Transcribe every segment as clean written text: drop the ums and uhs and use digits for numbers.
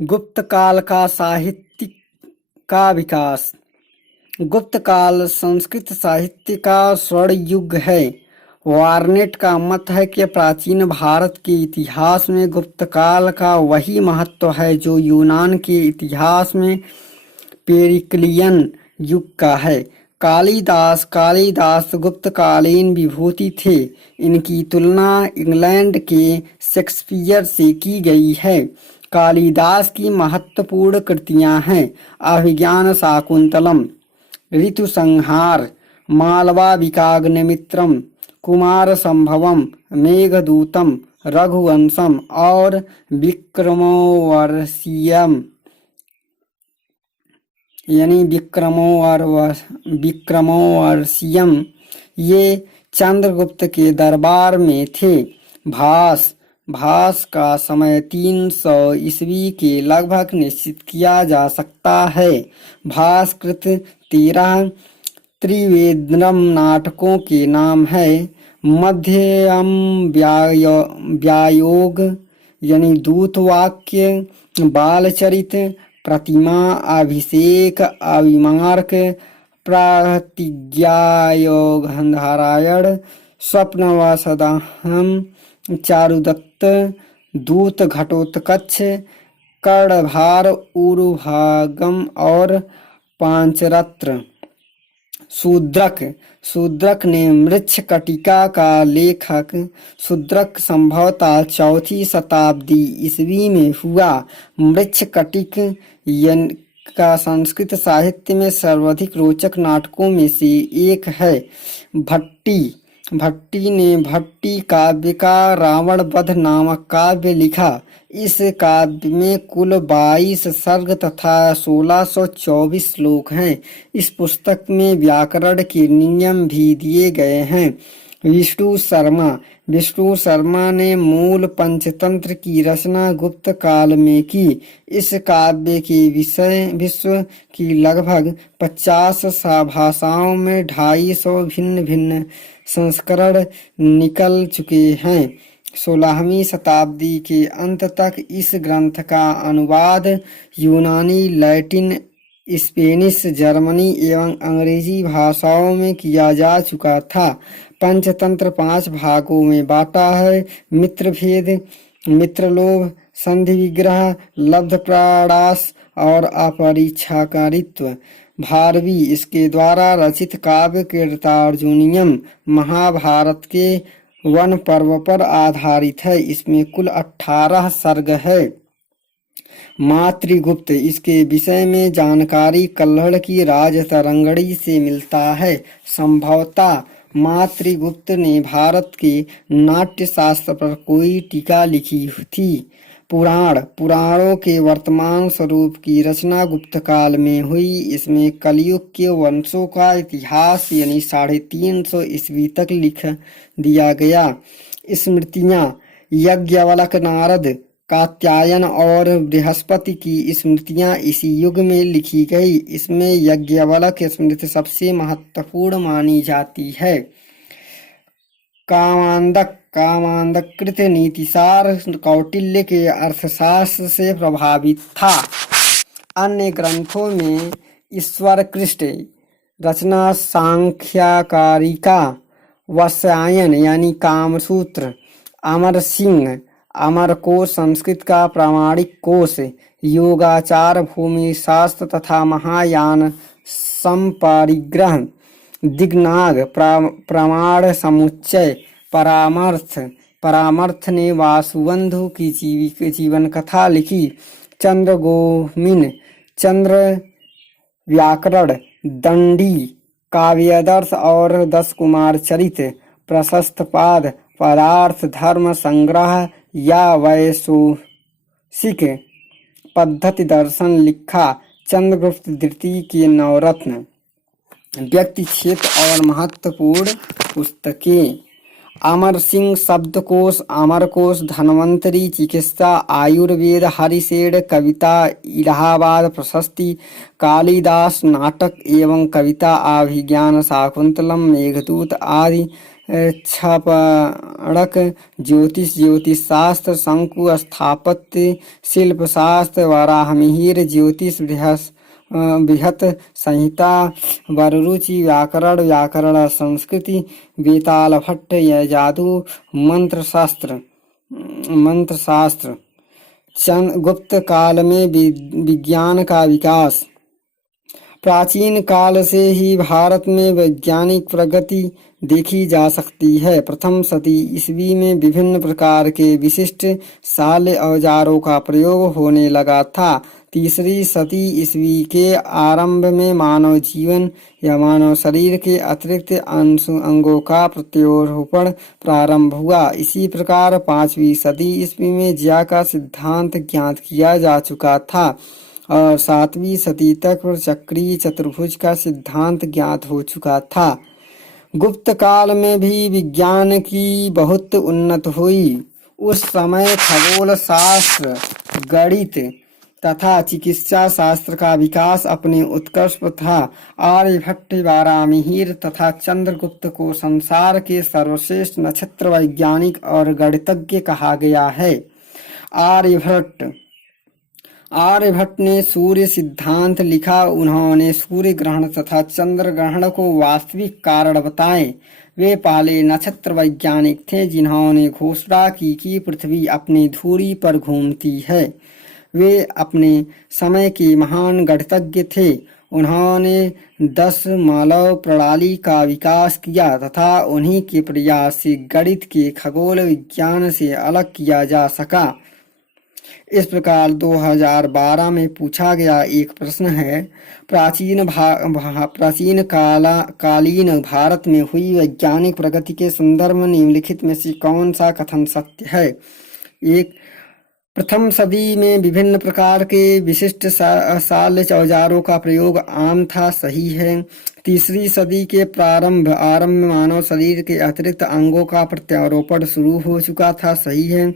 गुप्त काल का साहित्य का विकास। गुप्त काल संस्कृत साहित्य का स्वर्ण युग है। वार्नेट का मत है कि प्राचीन भारत के इतिहास में गुप्त काल का वही महत्व है जो यूनान के इतिहास में पेरिक्लियन युग का है। कालिदास गुप्तकालीन विभूति थे। इनकी तुलना इंग्लैंड के शेक्सपियर से की गई है। कालिदास की महत्वपूर्ण कृतियां हैं अभिज्ञान शाकुंतलम, ऋतुसंहार, मालवाविकाग्निमित्रम, कुमार संभवम, मेघदूतम, रघुवंशम और विक्रमोर्वशीयम यानी विक्रमोर्वशीयम ये चंद्रगुप्त के दरबार में थे। भास का समय 300 ईस्वी के लगभग निश्चित किया जा सकता है। भास्कृत 13 त्रिवेद्रम नाटकों के नाम है। मध्यम व्यायोग यानी दूतवाक्य, बालचरित, प्रतिमा, अभिषेक, अभिमार्क, प्रतिज्ञायोगंधारायण, स्वप्नवसदाहम, चारुदत्त, दूत घटोत्कच, कर्णभार, उरुभागम और पांचरत्र। शूद्रक ने मृच्छकटिका का लेखक शूद्रक संभवतः 4वीं शताब्दी ईस्वी में हुआ। मृच्छकटिक का संस्कृत साहित्य में सर्वाधिक रोचक नाटकों में से एक है। भट्टी ने भट्टी काव्य का रावण वध नामक काव्य लिखा। इस काव्य में कुल 22 सर्ग तथा 1624 श्लोक हैं। इस पुस्तक में व्याकरण के नियम भी दिए गए हैं। विष्णु शर्मा ने मूल पंचतंत्र की रचना गुप्त काल में की। इस काव्य के विश्व की लगभग 50 भाषाओं में 250 भिन्न भिन्न संस्करण निकल चुके हैं। 16वीं शताब्दी के अंत तक इस ग्रंथ का अनुवाद यूनानी, लैटिन, स्पेनिश, जर्मनी एवं अंग्रेजी भाषाओं में किया जा चुका था। पंचतंत्र 5 भागों में बांटा है। मित्रभेद, मित्रलोभ, संधि विग्रह, लब्धप्राणास और अपरीक्षाकारित्व। भारवी इसके द्वारा रचित काव्य कीर्तार्जुनीयम महाभारत के वन पर्व पर आधारित है। इसमें कुल 18 सर्ग है। मातृगुप्त इसके विषय में जानकारी कल्हड़ की राजतरंगिणी से मिलता है। संभवतः मातृगुप्त ने भारत के नाट्य शास्त्र पर कोई टीका लिखी थी। पुराणों के वर्तमान स्वरूप की रचना गुप्त काल में हुई। इसमें कलयुग के वंशों का इतिहास यानी 350 ईस्वी तक लिख दिया गया। स्मृतियां यज्ञवल्क, नारद, कात्यायन और बृहस्पति की स्मृतियां इसी युग में लिखी गई। इसमें यज्ञवल्क स्मृति सबसे महत्वपूर्ण मानी जाती है। कामांदकृत नीतिसार कौटिल्य के अर्थशास्त्र से प्रभावित था। अन्य ग्रंथों में ईश्वरकृष्ट रचना, सांख्यकारिका, वात्स्यायन यानी कामसूत्र, अमर सिंह, अमरकोश संस्कृत का प्रामाणिक कोश, योगाचार, भूमिशास्त्र तथा महायान संपरिग्रह, दिग्नाग, प्रमाण समुच्चय, परामर्थ ने वासुबंधु की जीवन कथा लिखी। चंद्रगोमिन, चंद्र व्याकरण, दंडी, काव्यादर्श और 10 कुमार चरित, प्रशस्तपाद, पदार्थ धर्म संग्रह या वैशेषिक पद्धति दर्शन लिखा। चंद्रगुप्त द्वितीय के नवरत्न। व्यक्ति क्षेत्र और महत्वपूर्ण पुस्तकें। अमर सिंह शब्दकोश, अमरकोश, धन्वंतरी, चिकित्सा, आयुर्वेद, हरिसेठ, कविता, इलाहाबाद प्रशस्ति, कालिदास नाटक एवं कविता, अभिज्ञान शाकुंतलम, मेघदूत आदि। छपड़क, ज्योतिष, ज्योतिष शास्त्र, शंकु स्थापत्य, शिल्प शास्त्र, वराहमिहिर, ज्योतिष, बृहत संहिता, वररुचि, व्याकरण, व्याकरण संस्कृति, बेताल भट्ट, यह जादू, मंत्र शास्त्र। गुप्त काल में विज्ञान का विकास। प्राचीन काल से ही भारत में वैज्ञानिक प्रगति देखी जा सकती है। प्रथम शती ईस्वी में विभिन्न प्रकार के विशिष्ट शल्य औजारों का प्रयोग होने लगा था। तीसरी शती ईस्वी के आरंभ में मानव जीवन या मानव शरीर के अतिरिक्त अंगों का प्रत्यारोपण प्रारंभ हुआ। इसी प्रकार पांचवी शती ईस्वी में ज्या का सिद्धांत ज्ञात किया जा चुका था और सातवीं शती तक चक्रीय चतुर्भुज का सिद्धांत ज्ञात हो चुका था। गुप्त काल में भी विज्ञान की बहुत उन्नति हुई। उस समय खगोल शास्त्र, गणित तथा चिकित्सा शास्त्र का विकास अपने उत्कर्ष पर था। आर्यभट्ट, वराहमिहिर तथा चंद्रगुप्त को संसार के सर्वश्रेष्ठ नक्षत्र वैज्ञानिक और गणितज्ञ कहा गया है। आर्यभट्ट ने सूर्य सिद्धांत लिखा। उन्होंने सूर्य ग्रहण तथा चंद्र ग्रहण को वास्तविक कारण बताए। वे पहले नक्षत्र वैज्ञानिक थे जिन्होंने घोषणा की कि पृथ्वी अपनी धुरी पर घूमती है। वे अपने समय के महान गणितज्ञ थे। उन्होंने 10 मालव प्रणाली का विकास किया तथा उन्हीं के प्रयास से गणित के खगोल विज्ञान से अलग किया जा सका। इस प्रकार 2012 में पूछा गया एक प्रश्न है, कालीन भारत में हुई वैज्ञानिक प्रगति के संदर्भ में निम्नलिखित में से कौन सा कथन सत्य है? एक, प्रथम सदी में विभिन्न प्रकार के विशिष्ट शल्य औजारों का प्रयोग आम था, सही है। तीसरी सदी के आरंभ में मानव शरीर के अतिरिक्त अंगों का प्रत्यारोपण शुरू हो चुका था, सही है।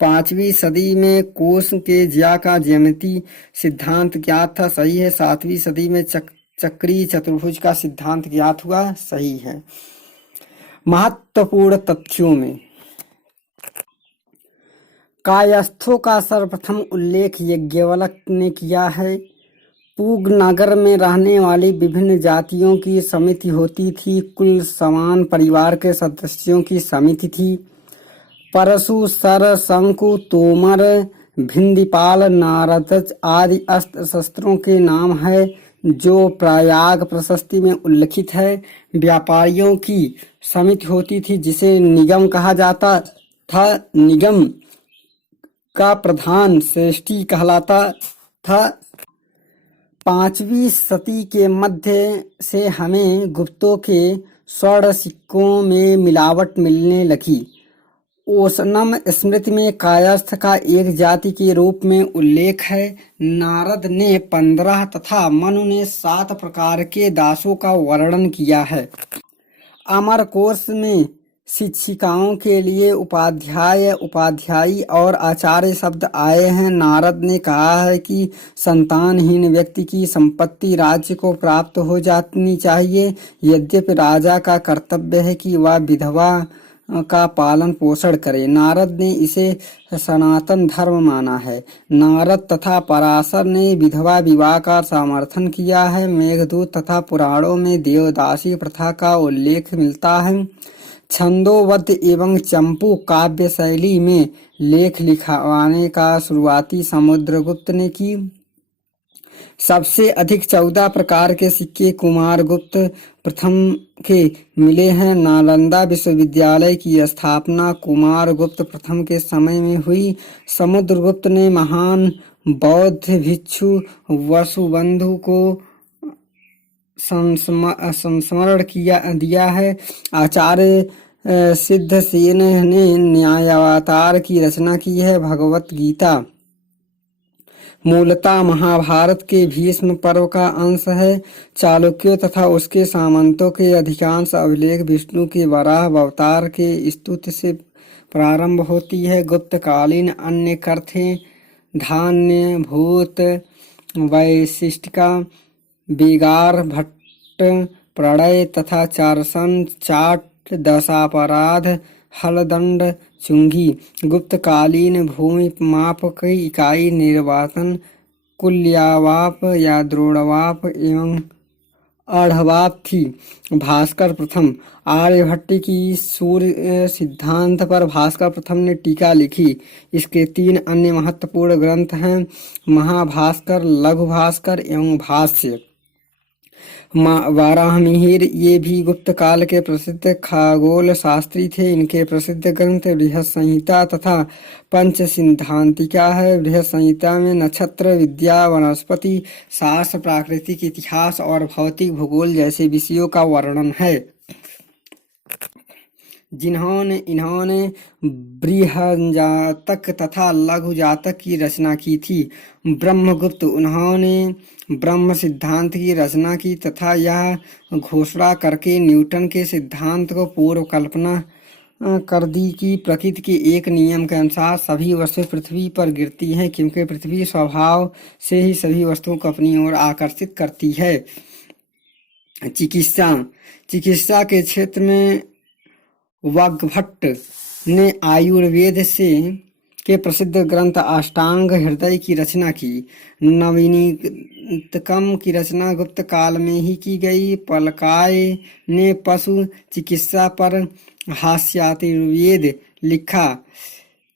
पांचवी सदी में कोश के ज्या का ज्यामिति सिद्धांत ज्ञात था, सही है। सातवीं सदी में चक्रीय चतुर्भुज का सिद्धांत ज्ञात हुआ, सही है। महत्वपूर्ण तथ्यों में कायस्थों का सर्वप्रथम उल्लेख याज्ञवल्क्य ने किया है। पूग नगर में रहने वाली विभिन्न जातियों की समिति होती थी। कुल समान परिवार के सदस्यों की समिति थी। परशु, सर, शंकु, तोमर, भिंदीपाल, नारद आदि अस्त्र शस्त्रों के नाम है जो प्रयाग प्रशस्ति में उल्लिखित है। व्यापारियों की समिति होती थी जिसे निगम कहा जाता था। निगम का प्रधान श्रेष्ठी कहलाता था। पांचवी सदी के मध्य से हमें गुप्तों के स्वर्ण सिक्कों में मिलावट मिलने लगी। ओशनम स्मृति में कायस्थ का एक जाति के रूप में उल्लेख है। नारद ने 15 तथा मनु ने 7 प्रकार के दासों का वर्णन किया है। अमरकोश में शिक्षिकाओं के लिए उपाध्याय, उपाध्यायी और आचार्य शब्द आए हैं। नारद ने कहा है कि संतानहीन व्यक्ति की संपत्ति राज्य को प्राप्त हो जानी चाहिए। यद्यपि राजा का कर्तव्य है कि वह विधवा का पालन पोषण करे। नारद ने इसे सनातन धर्म माना है। नारद तथा पराशर ने विधवा विवाह का समर्थन किया है। मेघदूत तथा पुराणों में देवदासी प्रथा का उल्लेख मिलता है। छंदोबद्ध एवं चंपू काव्य शैली में लेख लिखवाने का शुरुआती समुद्रगुप्त ने की। सबसे अधिक 14 प्रकार के सिक्के कुमारगुप्त प्रथम के मिले हैं। नालंदा विश्वविद्यालय की स्थापना कुमारगुप्त प्रथम के समय में हुई। समुद्रगुप्त ने महान बौद्ध भिक्षु वसुबंधु को संस्मरण दिया है। आचार्य सिद्धसेन ने न्यायावतार की रचना की है। भगवत गीता मूलतः महाभारत के भीष्म पर्व का अंश है। चालुक्यों तथा उसके सामंतों के अधिकांश अभिलेख विष्णु के वराह अवतार के स्तुति से प्रारंभ होती है। गुप्तकालीन अन्य कथें धान्य, भूत, वैशिष्टिका, बेगार, भट्ट, प्रलय तथा चारसन, चाट, दशापराध हलदंड चुंगी। गुप्तकालीन भूमि माप की इकाई निर्वातन कुल्यवाप या द्रोणवाप एवं आढ़वाप थी। भास्कर प्रथम। आर्यभट्ट की सूर्य सिद्धांत पर भास्कर प्रथम ने टीका लिखी। इसके 3 अन्य महत्वपूर्ण ग्रंथ हैं महाभास्कर, लघु भास्कर एवं भाष्य। वाराहमिहिर ये भी गुप्त काल के प्रसिद्ध खगोल शास्त्री थे। इनके प्रसिद्ध ग्रंथ बृहत संहिता तथा पंच सिद्धांतिका है। बृहत संहिता में नक्षत्र विद्या, वनस्पति शास्त्र, प्राकृतिक इतिहास और भौतिक भूगोल जैसे विषयों का वर्णन है। इन्होंने बृहज्जातक तथा लघु जातक की रचना की थी। ब्रह्मगुप्त, उन्होंने ब्रह्म सिद्धांत की रचना की तथा यह घोषणा करके न्यूटन के सिद्धांत को पूर्व कल्पना कर दी कि प्रकृति के एक नियम के अनुसार सभी वस्तुएं पृथ्वी पर गिरती हैं, क्योंकि पृथ्वी स्वभाव से ही सभी वस्तुओं को अपनी ओर आकर्षित करती है। चिकित्सा के क्षेत्र में वाग्भट्ट ने आयुर्वेद के प्रसिद्ध ग्रंथ अष्टांग हृदय की रचना की। नवीनीतकम की रचना गुप्त काल में ही की गई। पलकाय ने पशु चिकित्सा पर हास्यायुर्वेद लिखा।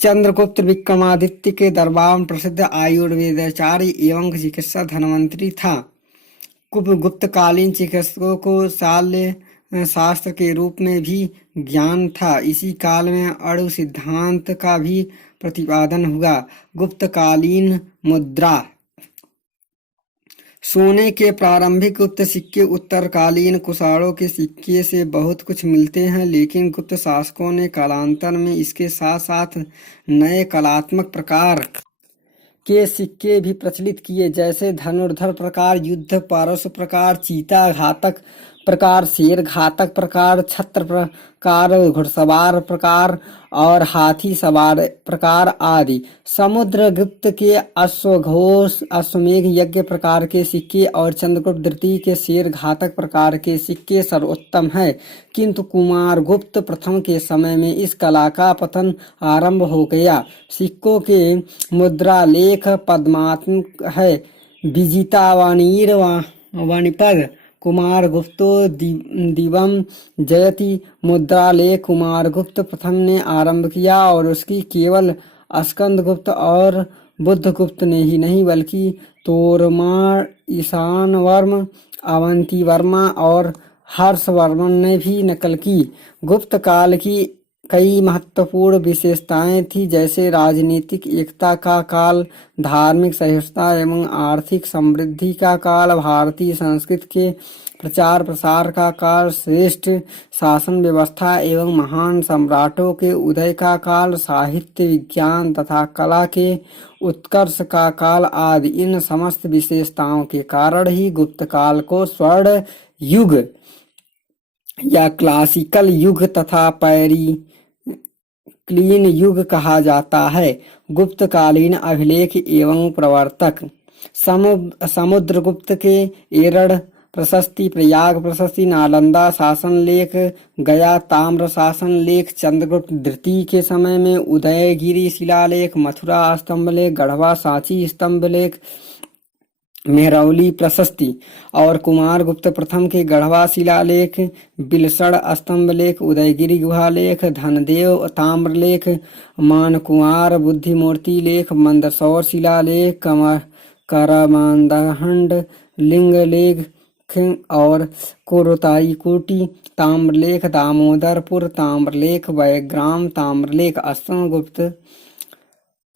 चंद्रगुप्त विक्रमादित्य के दरबार में प्रसिद्ध आयुर्वेदाचार्य एवं चिकित्सा धनवंतरी था। गुप्तकालीन चिकित्सकों को शल्य शास्त्र के रूप में भी ज्ञान था। इसी काल में अणु सिद्धांत का भी प्रतिपादन हुआ। गुप्तकालीन मुद्रा। सोने के प्रारंभिक गुप्त सिक्के उत्तरकालीन कुषाणों के सिक्के से बहुत कुछ मिलते हैं, लेकिन गुप्त शासकों ने कालांतर में इसके साथ साथ नए कलात्मक प्रकार के सिक्के भी प्रचलित किए, जैसे धनुर्धर प्रकार, युद्ध पारस प्रकार, चीता घातक प्रकार, शेर घातक प्रकार, छत्र प्रकार, घुड़सवार प्रकार और हाथी सवार प्रकार आदि। समुद्रगुप्त के अश्वघोष अश्वमेघ यज्ञ प्रकार के सिक्के और चंद्रगुप्त द्वितीय के शेर घातक प्रकार के सिक्के सर्वोत्तम है, किंतु कुमारगुप्त प्रथम के समय में इस कला का पतन आरंभ हो गया। सिक्कों के मुद्रा लेख पद्मात्मक है। विजिता वाणीर वाणिपद कुमारगुप्तो दिवम जयति मुद्रालेख कुमारगुप्त प्रथम ने आरंभ किया और उसकी केवल स्कंदगुप्त और बुद्धगुप्त ने ही नहीं बल्कि तोरमार, ईशान वर्मा, अवंती वर्मा और हर्षवर्मन ने भी नकल की। गुप्त काल की कई महत्वपूर्ण विशेषताएं थी, जैसे राजनीतिक एकता का काल, धार्मिक सहिष्णुता एवं आर्थिक समृद्धि का काल, भारतीय संस्कृति के प्रचार प्रसार का काल, श्रेष्ठ शासन व्यवस्था एवं महान सम्राटों के उदय का काल, साहित्य विज्ञान तथा कला के उत्कर्ष का काल आदि। इन समस्त विशेषताओं के कारण ही गुप्त काल को स्वर्ण युग या क्लासिकल युग तथा क्लीन युग कहा जाता है। गुप्तकालीन अभिलेख एवं प्रवर्तक। समुद्रगुप्त के एरड़ प्रशस्ति, प्रयाग प्रशस्ति, नालंदा शासन लेख, गया ताम्र शासन लेख, चंद्रगुप्त द्वितीय के समय में उदयगिरी शिलालेख, मथुरा स्तंभ लेख, गढ़वा सांची स्तंभ लेख, मेहरौली प्रशस्ति और कुमारगुप्त प्रथम के गढ़वा शिलालेख, बिलसड़ स्तंभ लेख, उदयगिरी गुहा लेख, धनदेव ताम्रलेख, मानकुमार बुद्धिमूर्ति लेख, मंदसौर शिलालेख, करमांदहंड लिंग लेख और कोरताई कोटी ताम्रलेख, दामोदरपुर ताम्रलेख, वैग्राम ताम्रलेख, स्तंभगुप्त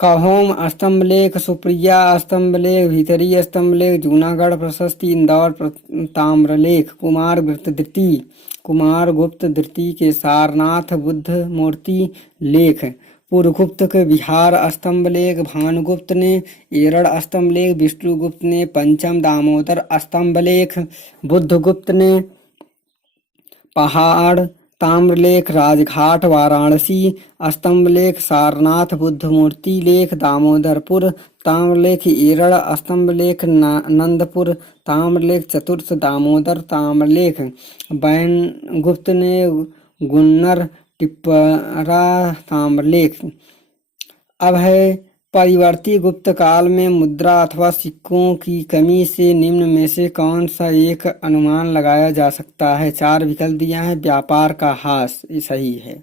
कहोम स्तंभलेख, सुप्रिया स्तंभलेख, भीतरी स्तंभलेख, जूनागढ़ प्रशस्ति, इंदौर ताम्रलेख। कुमारगुप्त द्वितीय के सारनाथ बुद्ध मूर्ति लेख, पुरगुप्त के बिहार स्तंभलेख, भानुगुप्त ने एरड़ स्तंभलेख, विष्णुगुप्त ने पंचम दामोदर स्तंभलेख, बुद्धगुप्त ने पहाड़ ताम्रलेख, राजघाट वाराणसी स्तंभलेख, सारनाथ बुद्ध मूर्ति लेख, दामोदरपुर ताम्रलेख, एरड़ स्तंभलेख, नंदपुर ताम्रलेख, चतुर्थ दामोदर ताम्रलेख। बैनगुप्त ने गुन्नर टिप्परा ताम्रलेख। अब है परिवर्ती गुप्त काल में मुद्रा अथवा सिक्कों की कमी से निम्न में से कौन सा एक अनुमान लगाया जा सकता है। 4 विकल्प दिया है। व्यापार का ह्रास, ये सही है।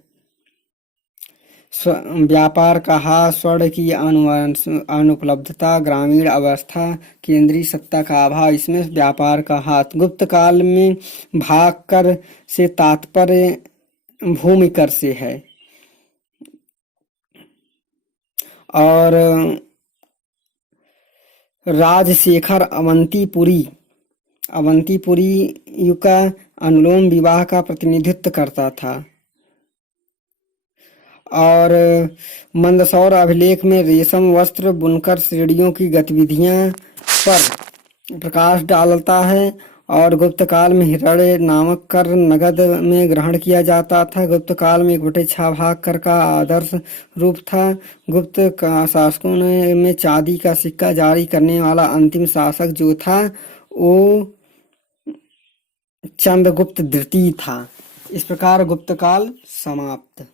व्यापार का ह्रास, स्वर्ण की अनुपलब्धता, ग्रामीण अवस्था, केंद्रीय सत्ता का अभाव, इसमें व्यापार का ह्रास। गुप्त काल में भाग कर से तात्पर्य भूमि कर से है। और राजशेखर अवंतीपुरी युग का अनुलोम विवाह का प्रतिनिधित्व करता था। और मंदसौर अभिलेख में रेशम वस्त्र बुनकर श्रेणियों की गतिविधियां पर प्रकाश डालता है। और गुप्त काल में हिरण्य नामक कर नगद में ग्रहण किया जाता था। गुप्त काल में 1/6 भाग कर का आदर्श रूप था। गुप्त शासकों में चांदी का सिक्का जारी करने वाला अंतिम शासक जो था वो चंद्रगुप्त द्वितीय था। इस प्रकार गुप्त काल समाप्त।